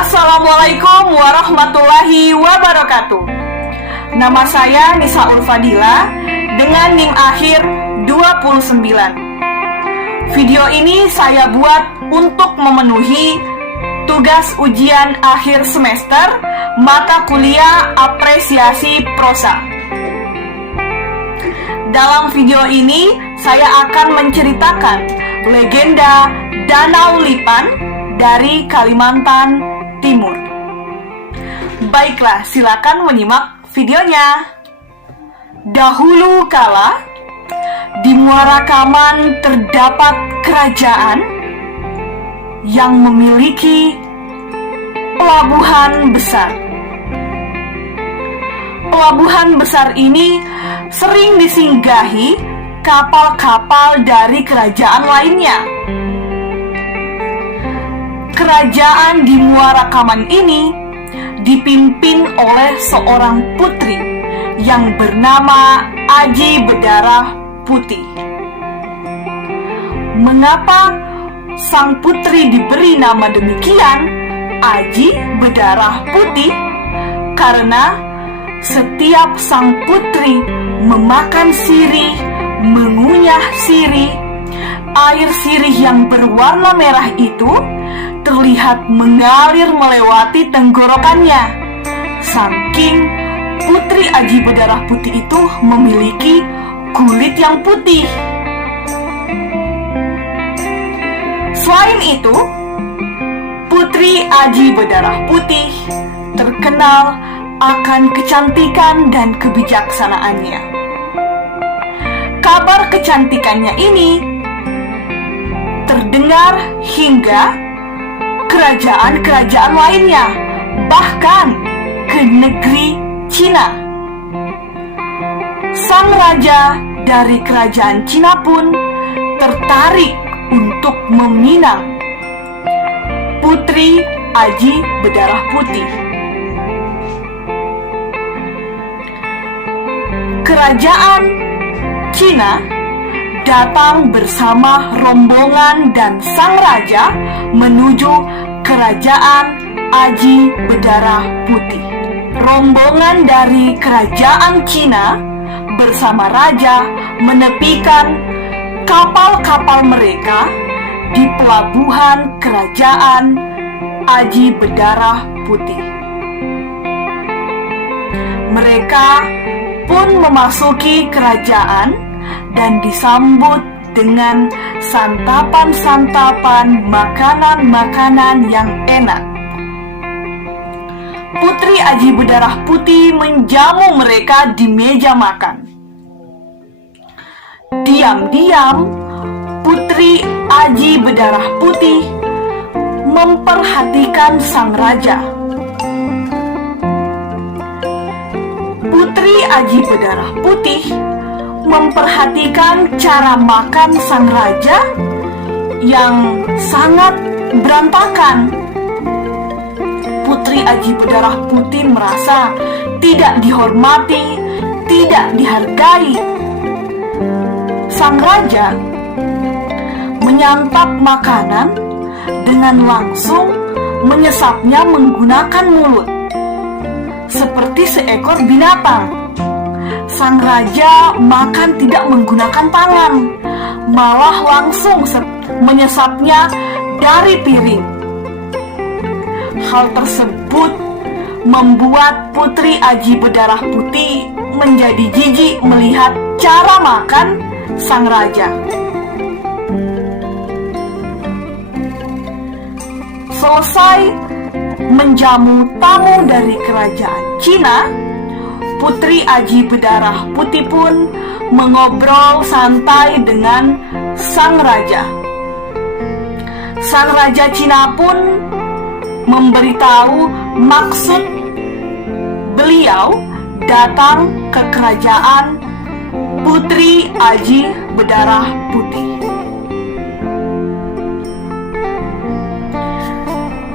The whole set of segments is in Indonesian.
Assalamualaikum warahmatullahi wabarakatuh. Nama saya Nisa Ulfadila dengan NIM akhir 29. Video ini saya buat untuk memenuhi tugas ujian akhir semester mata kuliah apresiasi prosa. Dalam video ini saya akan menceritakan legenda Danau Lipan dari Kalimantan Timur. Baiklah, silakan menyimak videonya. Dahulu kala, di Muara Kaman terdapat kerajaan yang memiliki pelabuhan besar. Pelabuhan besar ini sering disinggahi kapal-kapal dari kerajaan lainnya. Kerajaan di Muara Kaman ini dipimpin oleh seorang putri yang bernama Aji Berdarah Putih. Mengapa sang putri diberi nama demikian, Aji Berdarah Putih? Karena setiap sang putri memakan sirih, mengunyah sirih, air sirih yang berwarna merah itu terlihat mengalir melewati tenggorokannya. Saking putri Aji Berdarah Putih itu memiliki kulit yang putih. Selain itu, putri Aji Berdarah Putih terkenal akan kecantikan dan kebijaksanaannya. Kabar kecantikannya ini terdengar hingga kerajaan-kerajaan lainnya, bahkan ke negeri Cina. Sang raja dari kerajaan Cina pun tertarik untuk meminang putri Aji Berdarah Putih. Kerajaan Cina datang bersama rombongan dan sang raja menuju kerajaan Aji Berdarah Putih. Rombongan dari kerajaan Cina bersama raja menepikan kapal-kapal mereka di pelabuhan kerajaan Aji Berdarah Putih. Mereka pun memasuki kerajaan dan disambut dengan santapan-santapan makanan-makanan yang enak. Putri Aji Berdarah Putih menjamu mereka di meja makan. Diam-diam, Putri Aji Berdarah Putih memperhatikan sang raja. Putri Aji Berdarah Putih memperhatikan cara makan sang raja yang sangat berantakan. Putri Aji Berdarah Putih merasa tidak dihormati, tidak dihargai. Sang raja menyantap makanan dengan langsung menyesapnya menggunakan mulut, seperti seekor binatang. Sang raja makan tidak menggunakan tangan, malah langsung menyesapnya dari piring. Hal tersebut membuat Putri Aji Berdarah Putih menjadi jijik melihat cara makan sang raja. Selesai menjamu tamu dari kerajaan Cina, Putri Aji Berdarah Putih pun mengobrol santai dengan sang raja. Sang raja Cina pun memberitahu maksud beliau datang ke kerajaan Putri Aji Berdarah Putih.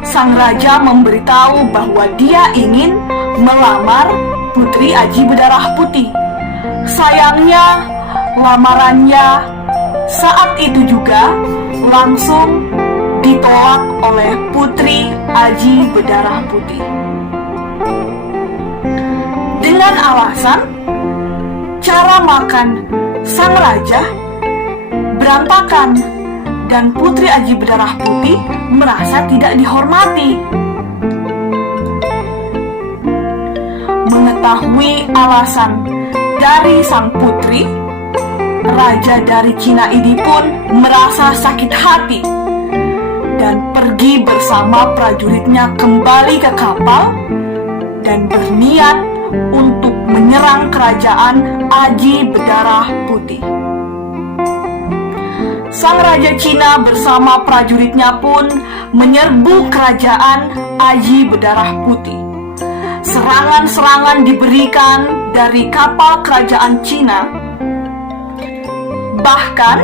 Sang raja memberitahu bahwa dia ingin melamar Putri Aji Berdarah Putih. Sayangnya, lamarannya saat itu juga langsung ditolak oleh Putri Aji Berdarah Putih. Dengan alasan cara makan sang raja berantakan dan Putri Aji Berdarah Putih merasa tidak dihormati. Mengetahui alasan dari sang putri, raja dari Cina ini pun merasa sakit hati dan pergi bersama prajuritnya kembali ke kapal dan berniat untuk menyerang kerajaan Aji Berdarah Putih. Sang raja Cina bersama prajuritnya pun menyerbu kerajaan Aji Berdarah Putih. Serangan-serangan diberikan dari kapal kerajaan Cina. Bahkan,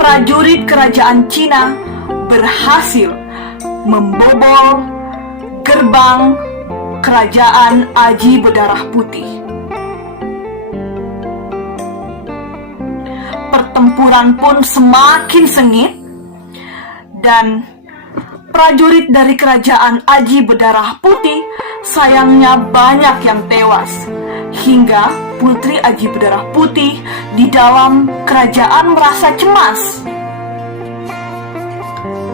prajurit kerajaan Cina berhasil membobol gerbang kerajaan Aji Berdarah Putih. Pertempuran pun semakin sengit dan prajurit dari kerajaan Aji Berdarah Putih sayangnya banyak yang tewas, hingga Putri Aji Berdarah Putih di dalam kerajaan merasa cemas.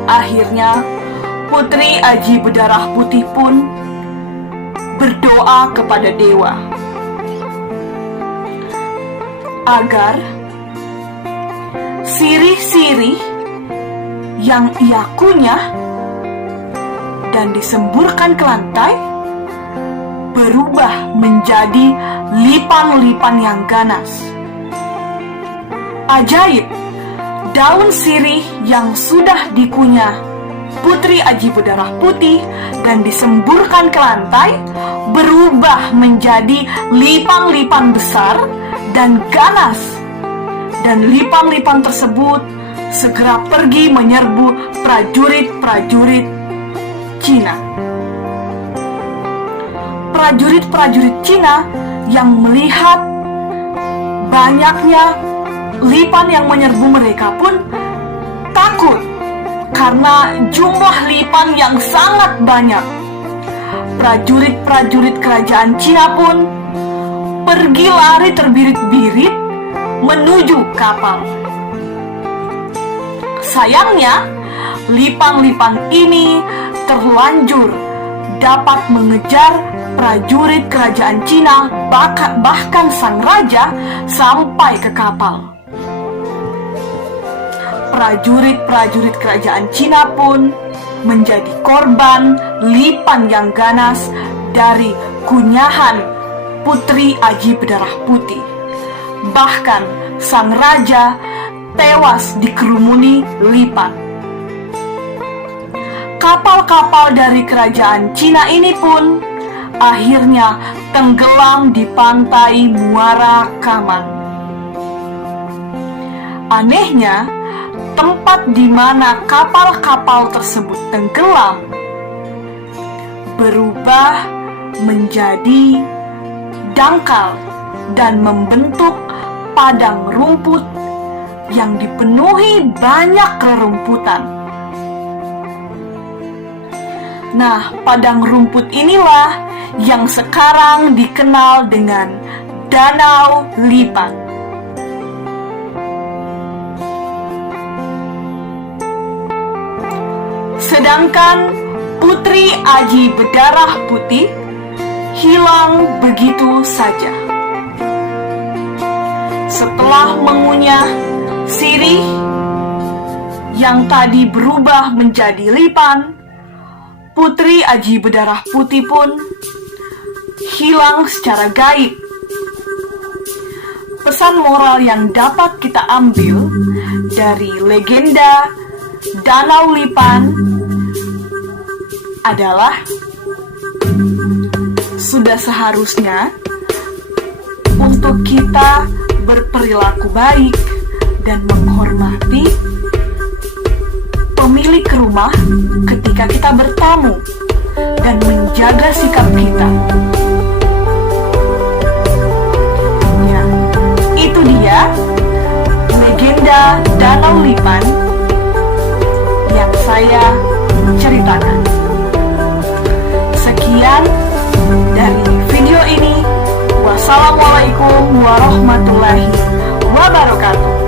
Akhirnya Putri Aji Berdarah Putih pun berdoa kepada dewa agar sirih-sirih yang ia kunyah dan disemburkan ke lantai berubah menjadi lipan-lipan yang ganas. Ajaib, daun sirih yang sudah dikunyah Putri Aji Berdarah Putih dan disemburkan ke lantai berubah menjadi lipan-lipan besar dan ganas. Dan lipan-lipan tersebut segera pergi menyerbu prajurit-prajurit Cina. Prajurit-prajurit Cina yang melihat banyaknya lipan yang menyerbu mereka pun takut karena jumlah lipan yang sangat banyak. Prajurit-prajurit kerajaan Cina pun pergi lari terbirit-birit menuju kapal. Sayangnya, lipan-lipan ini terlanjur dapat mengejar prajurit kerajaan Cina, bahkan sang raja sampai ke kapal. Prajurit-prajurit kerajaan Cina pun menjadi korban lipan yang ganas dari kunyahan Putri Aji Berdarah Putih. Bahkan sang raja tewas dikerumuni lipan. Kapal-kapal dari kerajaan Cina ini pun akhirnya tenggelam di pantai Muara Kaman. Anehnya, tempat di mana kapal-kapal tersebut tenggelam berubah menjadi dangkal dan membentuk padang rumput yang dipenuhi banyak rerumputan. Nah, padang rumput inilah yang sekarang dikenal dengan Danau Lipan. Sedangkan Putri Aji Berdarah Putih hilang begitu saja. Setelah mengunyah sirih yang tadi berubah menjadi lipan, Putri Aji Berdarah Putih pun hilang secara gaib. Pesan moral yang dapat kita ambil dari legenda Danau Lipan adalah sudah seharusnya untuk kita berperilaku baik dan menghormati pemilik rumah ketika kita bertamu dan menjaga sikap kita. Ya, itu dia legenda Danau Lipan yang warahmatullahi wabarakatuh.